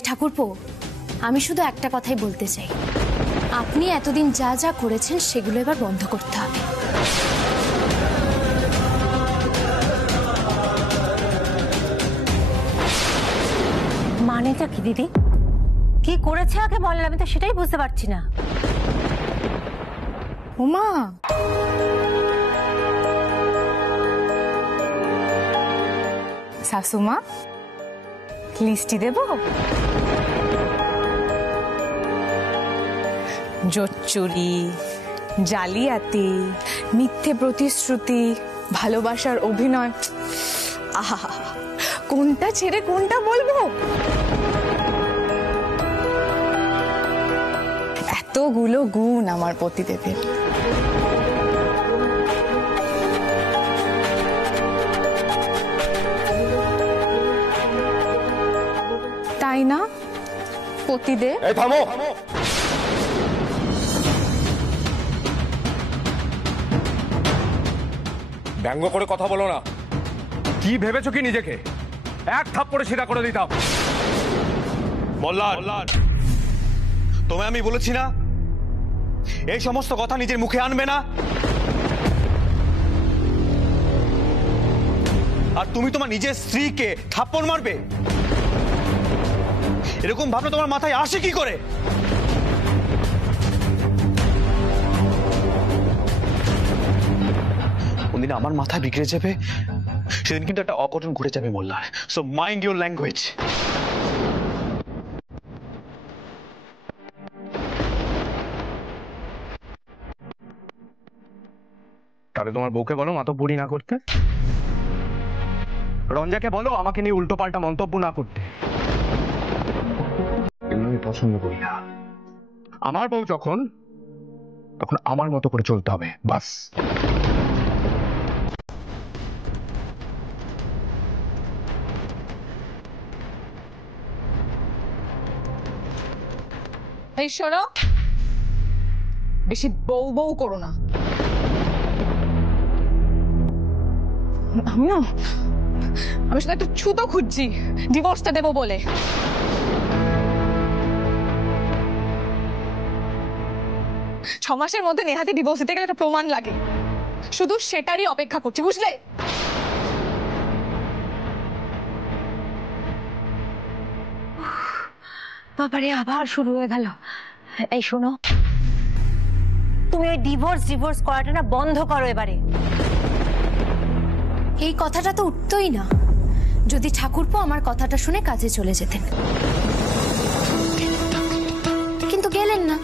ঠাকুরপো, আমি শুধু একটা কথাই বলতে চাই, আপনি এতদিন যা যা করেছেন সেগুলো এবার বন্ধ করতে হবে। মানেটা কি দিদি? কি করেছে আগে বলেন, আমি তো সেটাই বুঝতে পারছি না। উমা, শাশুমা লিস্টি দেব? জোচ্চুরি, জালিয়াতি, মিথ্যে প্রতিশ্রুতি, ভালোবাসার অভিনয়, আহা কোনটা ছেড়ে কোনটা বলবো? এতগুলো গুণ আমার পতিদেবের। তাই না পতিদেব? এই থামো। ব্যঙ্গ করে কথা বলো না। কি ভেবেছো কি নিজেকে? এক থাপ্পড়ে সিধা করে দিতাম। মল্লার, তোমায় আমি বলেছি না এই সমস্ত কথা নিজের মুখে আনবে না। আর তুমি তোমার নিজের স্ত্রীকে থাপ্পড় মারবে, এরকম ভাবনা তোমার মাথায় আসে কি করে? কোনদিন আমার মাথা বিগড়ে যাবে সেদিন কিন্তু একটা অঘটন ঘটে যাবে মোল্লার। So mind your language. তাহলে তোমার বউকে বলো মাতব্বরি না করতে, রঞ্জাকে বলো আমাকে নিয়ে উল্টো পাল্টা মন্তব্য না করতে। এগুলো আমি পছন্দ করি না। আমার বউ যখন, তখন আমার মতো করে চলতে হবে, বাস। এই শোনো, বেশি বউ বউ করো না। আমি শুধু একটু ছুতো খুঁজছি ডিভোর্সটা দেবো বলে। 6 মাসের মধ্যে নেহাতি ডিভোর্স দিতে গেলে একটা প্রমাণ লাগে, শুধু সেটারই অপেক্ষা করছি, বুঝলে? বাবারে, আবার শুরু হয়ে গেল। এই শোনো, তুমি ওই ডিভোর্স করাটা না বন্ধ করো এবারে। এই কথাটা তো উঠতোই না যদি ঠাকুরপো আমার কথাটা শুনে কাজে চলে যেতেন, কিন্তু গেলেন না,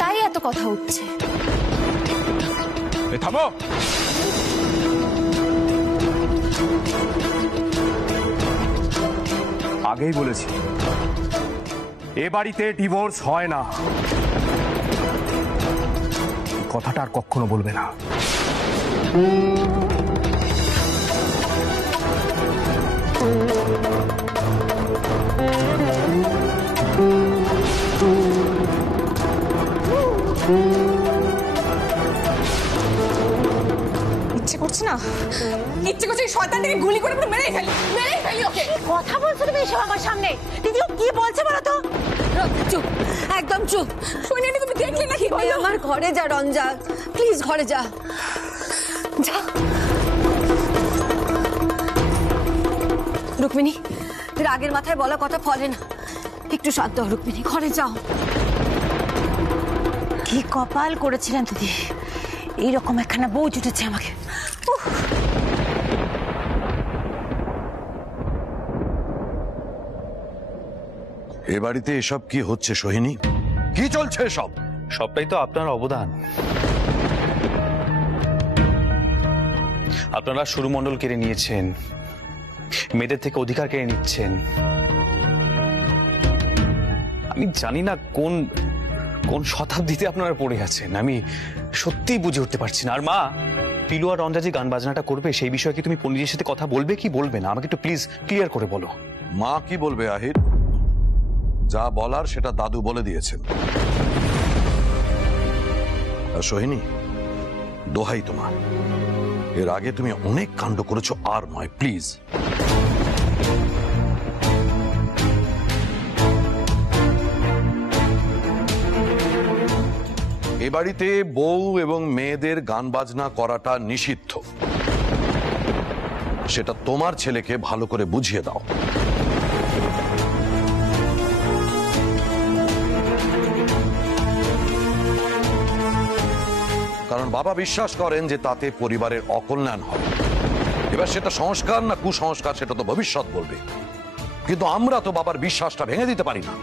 তাই এত কথা উঠছে। থামো। আগেই বলেছি এ বাড়িতে ডিভোর্স হয় না, কথাটা আর কখনো বলবে না। ইচ্ছে করছে না, ইচ্ছে করছে শয়তানটাকে গুলি করে পুরো মেরেই ফেলি ওকে। কথা বলছো তুমি এসব আমার সামনে? দিদি ও কি বলছে বলো তো? চুপ, একদম চুপ। শুনে নি, তুমি দেখলে না কি বললো? আমার ঘরে যা রঞ্জা, প্লিজ ঘরে যা। যা রুক্মিণী, রাগের মাথায় বলা কথা ফলে না, একটু শান্ত হও রুক্মিণী, ঘরে যাও। কি কপাল করেছিলেন দিদি, এইরকম একখানা বউ জুটেছে আমাকে। এ বাড়িতে এসব কি হচ্ছে সোহিনী? কি চলছে এসব? সবটাই তো আপনার অবদান। আপনারা সুরমণ্ডল কেড়ে নিয়েছেন, মেয়েদের থেকে অধিকার কেড়ে নিচ্ছেন। আমি জানি না কোন কোন শতাব্দীতে আপনারা পড়ে আছেন, আমি সত্যিই বুঝে উঠতে পারছি না। আর মা, পিলু আর রঞ্জা যে গান বাজনাটা করবে সেই বিষয়ে কি তুমি পণ্ডিতের সাথে কথা বলবে কি বলবে না? আমাকে একটু প্লিজ ক্লিয়ার করে বলো। মা কি বলবে আহির? যা বলার সেটা দাদু বলে দিয়েছেন। আর সোহিনী, দোহাই তোমার, এর আগে তুমি অনেক কাণ্ড করেছো, আর নয় প্লিজ। এ বাড়িতে বউ এবং মেয়েদের গান বাজনা করাটা নিষিদ্ধ, সেটা তোমার ছেলেকে ভালো করে বুঝিয়ে দাও। কারণ বাবা বিশ্বাস করেন যে তাতে পরিবারের অকল্যাণ হয়। এবার সেটা সংস্কার না কুসংস্কার সেটা তো ভবিষ্যৎ বলবে, কিন্তু আমরা তো বাবার বিশ্বাসটা ভেঙে দিতে পারি না।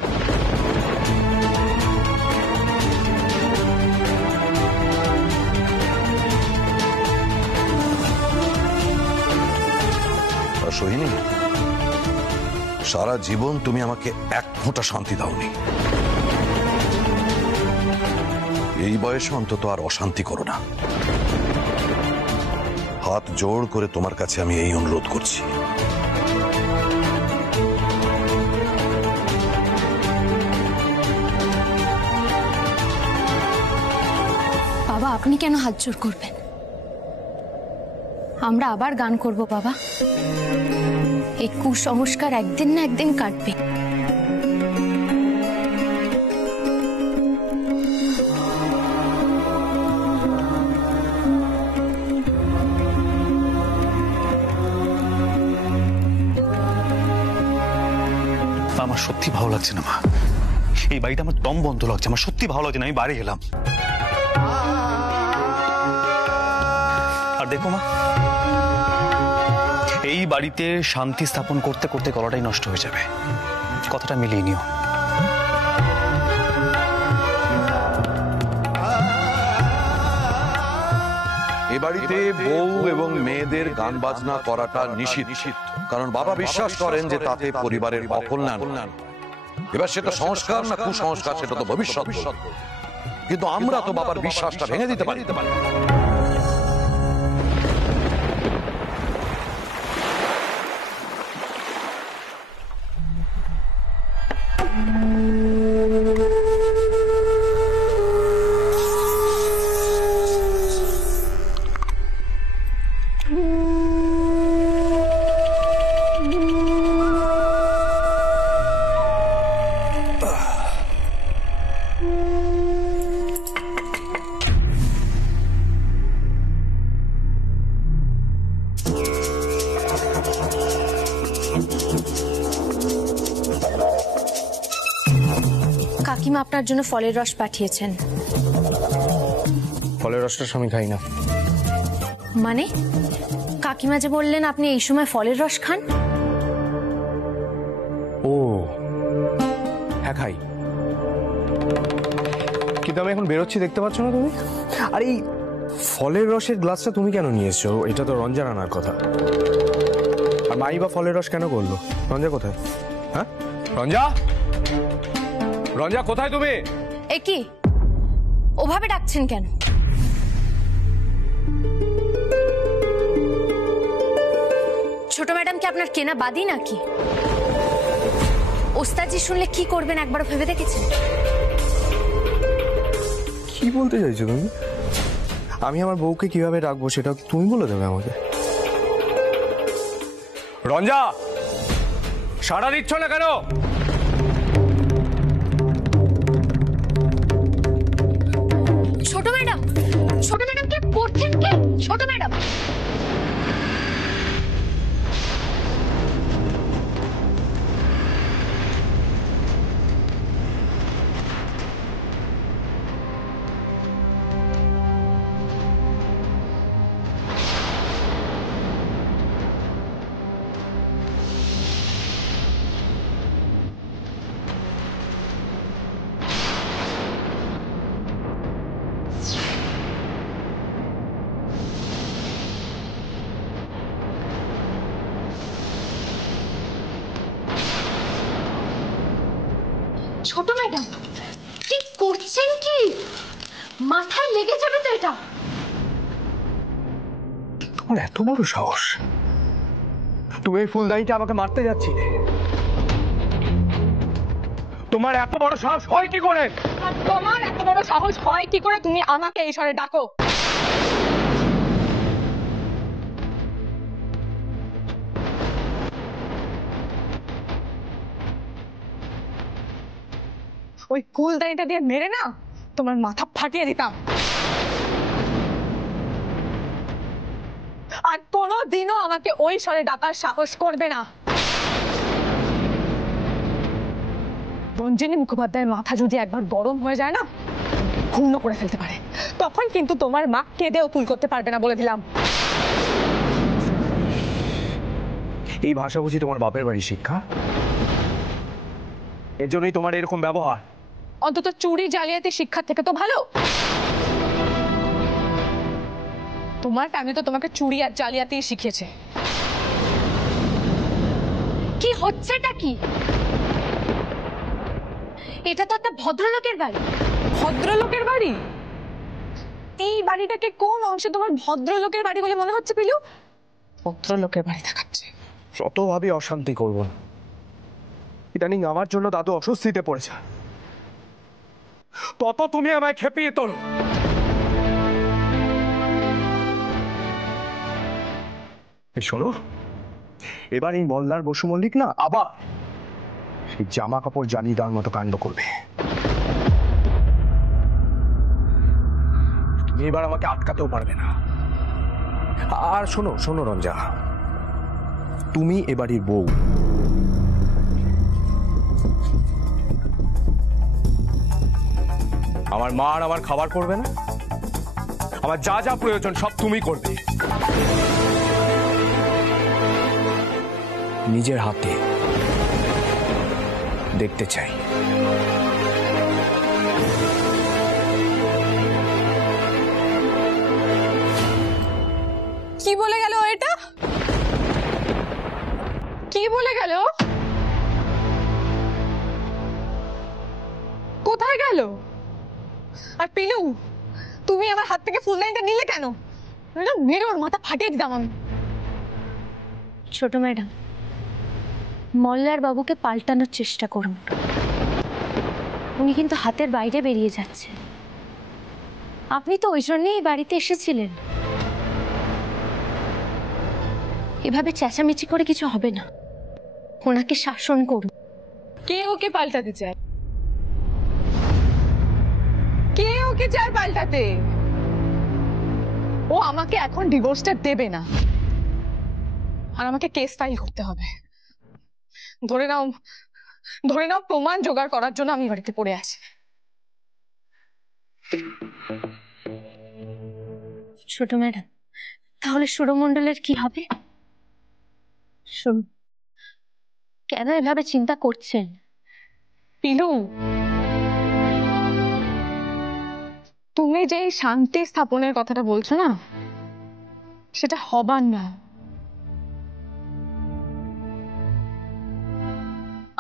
সোহিনী, সারা জীবন তুমি আমাকে এক ফোঁটা শান্তি দাওনি, এই বয়সে অন্তত আর অশান্তি করো না। হাত জোড় করে তোমার কাছে আমি এই অনুরোধ করছি। বাবা, আপনি কেন হাত জোড় করবেন? আমরা আবার গান করব বাবা। এই কুসংস্কার একদিন না একদিন কাটবে। আমার সত্যি ভালো লাগছে না মা, এই বাড়িটা আমার দম বন্ধ লাগছে, আমার সত্যি ভালো লাগছে না, আমি বাড়ি গেলাম। আর দেখো মা, এই বাড়িতে শান্তি স্থাপন করতে করতে গলাটাই নষ্ট হয়ে যাবে, কথাটা মিলিয়ে নিও। এ বাড়িতে বউ এবং মেয়েদের গান বাজনা করাটা নিষিদ্ধ, কারণ বাবা বিশ্বাস করেন যে তাতে পরিবারের অকল্যাণ। এবার সেটা সংস্কার না কুসংস্কার সেটা তো ভবিষ্যৎ বলবে, কিন্তু আমরা তো বাবার বিশ্বাসটা ভেঙে দিতে পারি। কাকিমা আপনার জন্য ফলের রস পাঠিয়েছেন। ফলের রসটা আমি খাই না। মানে কাকিমা যে বললেন আপনি এই সময় ফলের রস খান? ও হ্যাঁ, খাই, কিন্তু আমি এখন বেরোচ্ছি, দেখতে পাচ্ছ না তুমি? আর এই ফলের রসের গ্লাসটা তুমি কেন নিয়ে এসছো? এটা তো রঞ্জার আনার কথা। আর মাই বা ফলের রস কেন করলো? রঞ্জা কোথায়? হ্যাঁ রঞ্জা, রঞ্জা কোথায় তুমি? এ কি ওভাবে ডাকছেন কেন? ছোট ম্যাডাম কি আপনার কেনা বাদি নাকি? ওস্তাদজি শুনলে কি করবেন একবার ভেবে দেখেছেন? কি বলতে চাইছো তুমি? আমি আমার বউকে কিভাবে রাখবো সেটা তুমি বলে দেবে আমাকে। রঞ্জা, সাড়া দিচ্ছ না কেন? ছোট ম্যাডাম, ছোট ম্যাডাম কি করছেন? কি ছোট ম্যাডাম? ছোট ম্যাডাম কি করছেন? কি মাথায় লেগে যাবে তো এটা। তোমার এত বড় সাহস, তুমি এই ফুলদানিটা আমাকে মারতে যাচ্ছিলে? তোমার এত বড় সাহস হয় কি করে? আর তোমার এত বড় সাহস হয় কি করে তুমি আমাকে এই স্বরে ডাকো? ওই ফুলদানিটা দিয়ে মেরে না তোমার মাথা ফাটিয়ে দিতাম। আর কোনোদিনও আমাকে ওই স্বরে ডাকার সাহস করবে না। রঞ্জিনী মুখোপাধ্যায়ের মাথা যদি একবার গরম হয়ে যায় না, ক্ষুণ্ণ করে ফেলতে পারে। তখন কিন্তু তোমার মা কেঁদেও তুল করতে পারবে না, বলে দিলাম। এই ভাষা বুঝি তোমার বাপের বাড়ির শিক্ষা? এর জন্যই তোমার এরকম ব্যবহার? অন্তত চুরি জালিয়াতি শিক্ষার থেকে তো ভালো। তোমার ফ্যামিলি তো তোমাকে চুরি আর জালিয়াতি শিখিয়েছে। কি হচ্ছেটা কি? এটা তো একটা ভদ্রলোকের বাড়ি। ভদ্রলোকের বাড়ি? এই বাড়িটাকে কোন অংশে তোমার ভদ্রলোকের বাড়ি বলে মনে হচ্ছে পিলু? ভদ্রলোকের বাড়ি দেখাচ্ছে। যত ভাবে অশান্তি করবো না, ইদানিং আমার জন্য দাদু অস্বস্তিতে পড়েছে, তত তুমি আমায় খেপিয়ে তোলো। শোনো, এবার এই মল্লার বসু মল্লিক না আবার সেই জামা কাপড় জানিয়ে দেওয়ার মতো কাণ্ড করবে। তুমি এবার আমাকে আটকাতেও পারবে না। আর শোনো শোনো রঞ্জা, তুমি এবারই বউ। আমার মা আর আমার খাবার করবে না, আমার যা যা প্রয়োজন সব তুমি করবে, নিজের হাতে। দেখতে চাই। কি বলে গেল এটা? কি বলে গেল? কোথায় গেল? আর পিলু, তুমি আমার হাত থেকে ফুল লাইনটা নিলে কেন? মেরে ওর মাথা ফাটিয়ে দিতাম আমি। ছোট ম্যাডাম, মল্লার বাবুকে পাল্টানোর চেষ্টা করুন। উনি কিন্তু হাতের বাইরে বেরিয়ে যাচ্ছে। আপনি তো ওই জন্যই বাড়িতে এসেছিলেন। এভাবে চেঁচামেচি করে কিছু হবে না, ওনাকে শাসন করুন। কে ওকে পাল্টাতে চায়? কে ওকে চায় পাল্টাতে? ও আমাকে এখন ডিভোর্সটা দেবে না, আর আমাকে কেস ফাইল করতে হবে। ধরে নাও প্রমাণ জোগাড় করার জন্য আমি বাড়িতে পড়ে আছি। ছোট ম্যাডাম, তাহলে সুরমণ্ডলের কি হবে? কেন এভাবে চিন্তা করছেন? পিলু, তুমি যে শান্তি স্থাপনের কথাটা বলছো না, সেটা হবার না।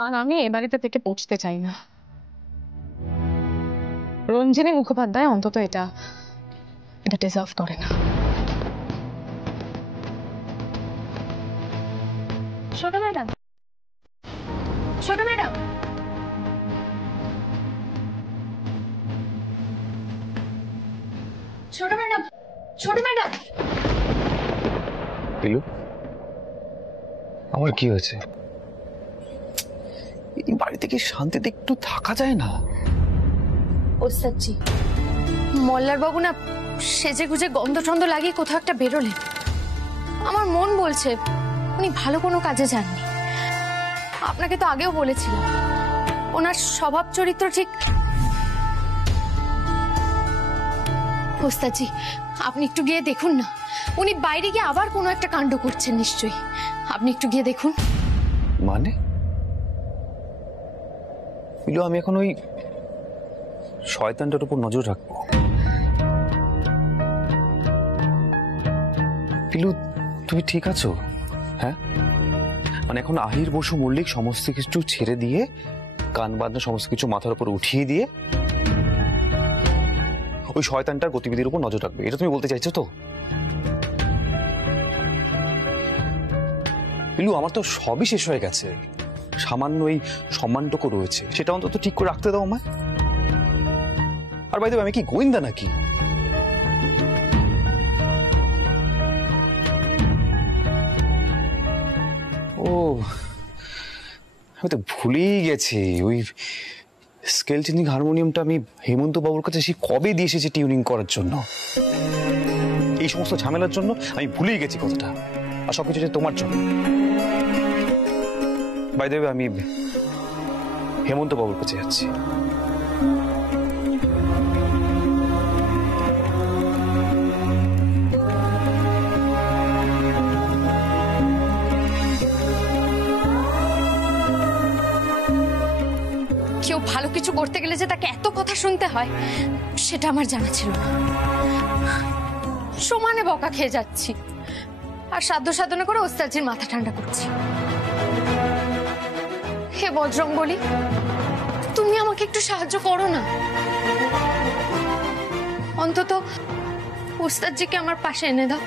আর আমি এ বাড়িতে থেকে পৌঁছতে চাই না। রঞ্জিনী মুখোপাধ্যায় অন্তত এটা ডিজার্ভ করে না। ছোট ম্যাডাম, ছোট ম্যাডাম, ছোট ম্যাডাম, ছোট ম্যাডাম। পিলু, আমার কি হয়েছে? এই বাড়িতে কি শান্তিতে একটু থাকা যায় না? ওস্তাদজি, মল্লার বাবু না সেজে গুজে গন্ধ টন্ধ লাগিয়ে কোথাও একটা বেরোলেন। আমার মন বলছে উনি ভালো কোনো কাজে যাননি। আপনাকে তো আগেও বলেছিলাম ওনার স্বভাব চরিত্র ঠিক। ওস্তাদজি, আপনি একটু গিয়ে দেখুন না, উনি বাইরে গিয়ে আবার কোনো একটা কাণ্ড করছেন নিশ্চয়ই। আপনি একটু গিয়ে দেখুন। মানে পিলু, আমি এখন ওই শয়তানটার উপর নজর রাখবো। পিলু, তুমি ঠিক আছো? হ্যাঁ, মানে এখন আহির বসু মল্লিক সমস্ত কিছু ছেড়ে দিয়ে, কান বাঁধা সমস্ত কিছু মাথার উপর উঠিয়ে দিয়ে ওই শয়তানটার গতিবিধির উপর নজর রাখবে, এটা তুমি বলতে চাইছো তো? পিলু, আমার তো সবই শেষ হয়ে গেছে, সামান্য এই সম্মানটুকু রয়েছে, সেটা অন্তত ঠিক করে রাখতে দাও আমায়। আর বাই দ্য ওয়ে, আমি কি গোয়েন্দা নাকি? ও, আমি তো ভুলেই গেছি, ওই স্কেল চেঞ্জিং হারমোনিয়ামটা আমি হেমন্ত বাবুর কাছে সেই কবে দিয়ে এসেছি টিউনিং করার জন্য। এই সমস্ত ঝামেলার জন্য আমি ভুলেই গেছি কথাটা, আর সবকিছু যে তোমার জন্য। বাই দ্য ওয়ে, আমি হেমন্ত বাবুর কাছে যাচ্ছি। কেউ ভালো কিছু করতে গেলে যে তাকে এত কথা শুনতে হয় সেটা আমার জানা ছিল না। সমানে বকা খেয়ে যাচ্ছি আর সাধ্য সাধনা করে ওস্তাদজির মাথা ঠান্ডা করছি। হে বজরং বলি, তুমি আমাকে একটু সাহায্য করো না, অন্তত ওস্তাদজিকে আমার পাশে এনে দাও।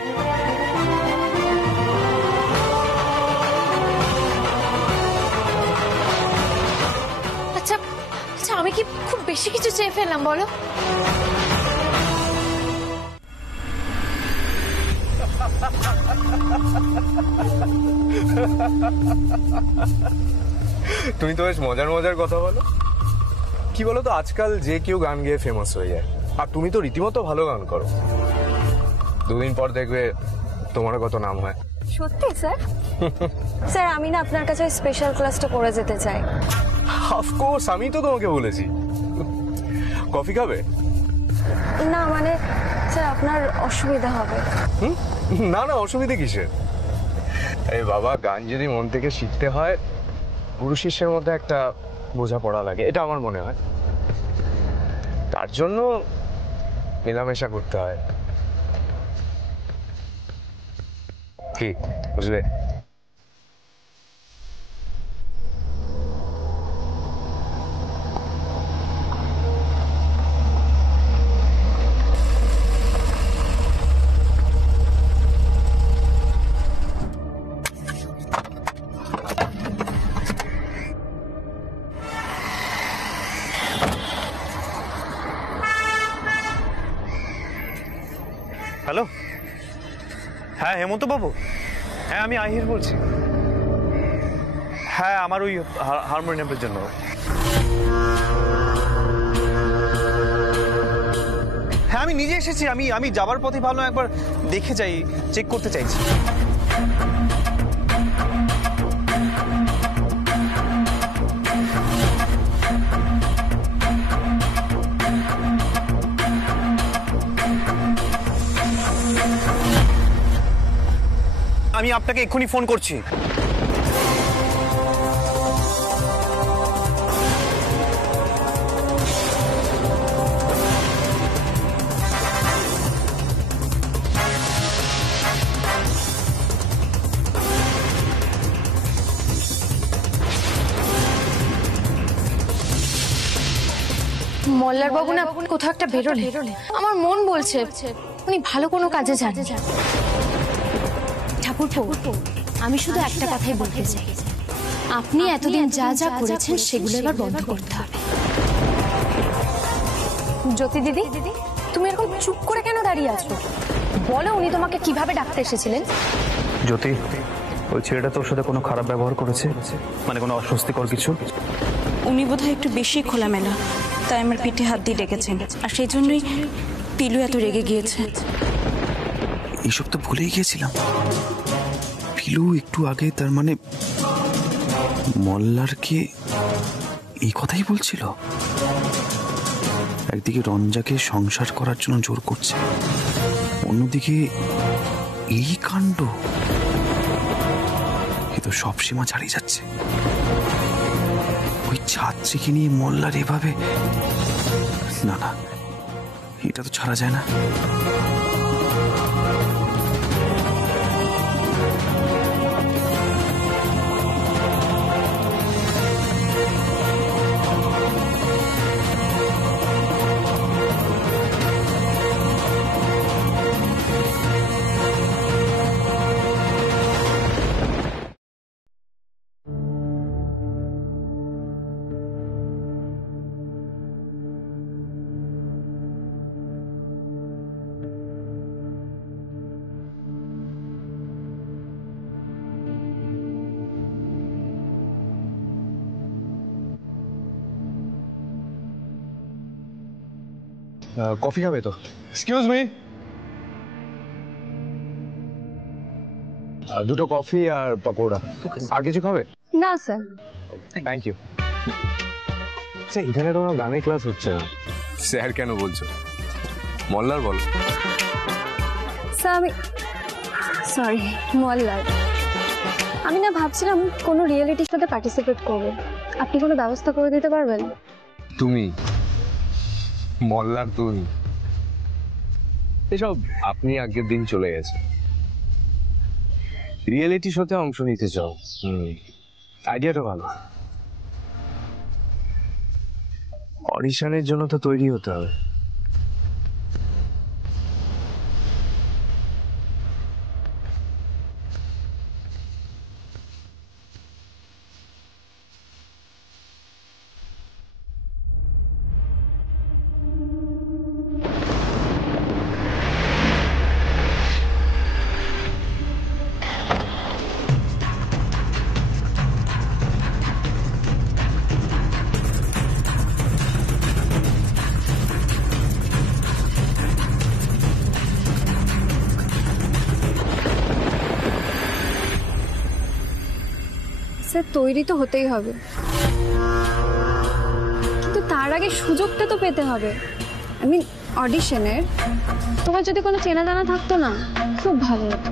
আচ্ছা আচ্ছা, আমি কি খুব বেশি কিছু চেয়ে ফেললাম বলো? তুমি তো বেশ মজার মজার কথা বলো। কি বলো তো, আজকাল যে কেউ গান গেয়ে ফেমাস হয়ে যায়, আর তুমি তো রীতিমতো ভালো গান করো। দুদিন পর দেখবে তোমারও কত নাম হয়। সত্যি স্যার? স্যার আমি না আপনার কাছে স্পেশাল ক্লাসটা করে যেতে চাই। অফকোর্স, আমি তো তোমাকে বলেছি। কফি খাবে? না মানে স্যার আপনার অসুবিধা হবে। না না, অসুবিধা কিসের? এই বাবা, গান যদি মন থেকে শিখতে হয়, গুরু শিষ্যের মধ্যে একটা বোঝাপড়া লাগে, এটা আমার মনে হয়। তার জন্য মেলামেশা করতে হয়। কি বুঝলে? হ্যালো, হ্যাঁ হেমন্ত বাবু, হ্যাঁ আমি আহির বলছি। হ্যাঁ, আমার ওই হারমোনিয়ামের জন্য। হ্যাঁ আমি নিজে এসেছি, আমি যাবার পথে ভালো একবার দেখে যাই, চেক করতে চাইছি। আমি আপনাকে এক্ষুনি ফোন করছি। মল্লার বাবু না কোথাও একটা বেরোলে, আমার মন বলছে উনি ভালো কোনো কাজে যান। ঠাকুরপো, আমি শুধু একটা কথাই বলতে চাই, আপনি এতদিন যা যা করেছেন সেগুলো এবার বন্ধ করতে হবে। জ্যোতি দিদি, তুমি এরকম চুপ করে কেন দাঁড়িয়ে আছো? বলো উনি তোমাকে কিভাবে ডাকতে এসেছিলেন? জ্যোতি, ওই ছেলেটা তোর সাথে কোনো খারাপ ব্যবহার করেছে? মানে কোনো অস্বস্তিকর কিছু? উনি বোধহয় একটু বেশি খোলামেলা, তাই আমার পিঠে হাত দিয়ে ডেকেছেন, আর সেই জন্যই পিলু এত রেগে গিয়েছে। এইসব তো ভুলেই গিয়েছিলাম। পিলু একটু আগে তার মানে মল্লারকে এই কথাই বলছিল। একদিকে রঞ্জাকে সংসার করার জন্য জোর করছে, অন্যদিকে এই কাণ্ড। এ তো সব সীমা ছাড়িয়ে যাচ্ছে। ওই ছাত্রীকে নিয়ে মল্লার এভাবে, না না, এটা তো ছাড়া যায় না। কফি খাবে তো? এক্সকিউজ মি, দুটো কফি আর পকোড়া। আর কিছু খাবে? না স্যার। Thank you. আচ্ছা, এখানে তোমার গানের ক্লাস হচ্ছে না? স্যার কেন বলছো? মল্লার বলো। স্যার আমি সরি, মোল্লার। আমি না ভাবছিলাম কোনো রিয়েলিটি শোতে পার্টিসিপেট করব। আপনি কোনো ব্যবস্থা করে দিতে পারবেন? তুমি মল্লার? তুমি এসব আপনি আগের দিন চলে গেছে। রিয়েলিটি শোতে অংশ নিতে চাও? আইডিয়াটা ভালো। অডিশনের জন্য তো তৈরি হতে হবে। স্যার তৈরি তো হতেই হবে, কিন্তু তার আগে সুযোগটা তো পেতে হবে। আই মিন অডিশনের। তোমার যদি কোনো চেনা জানা থাকতো না, খুব ভালো হতো।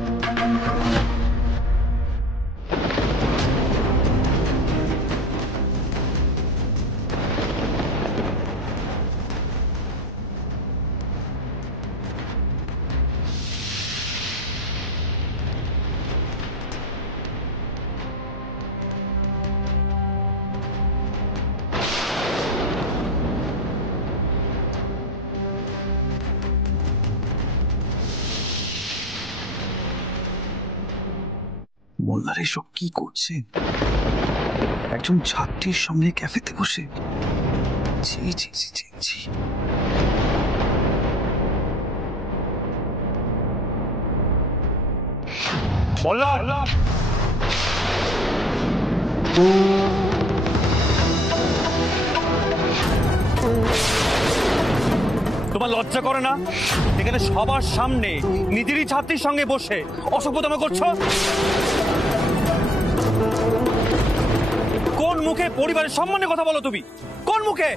মোল্লার এসব কি করছে? একজন ছাত্রীর সামনে ক্যাফেতে বসে? ছি ছি ছি ছি ছি। মোল্লার! তোমার লজ্জা করে না? এখানে সবার সামনে নিজেরই ছাত্রীর সঙ্গে বসে অসভ্যতম করছো? কোন মুখে পরিবারের সম্মানে কথা বলো তুমি? কোন মুখে?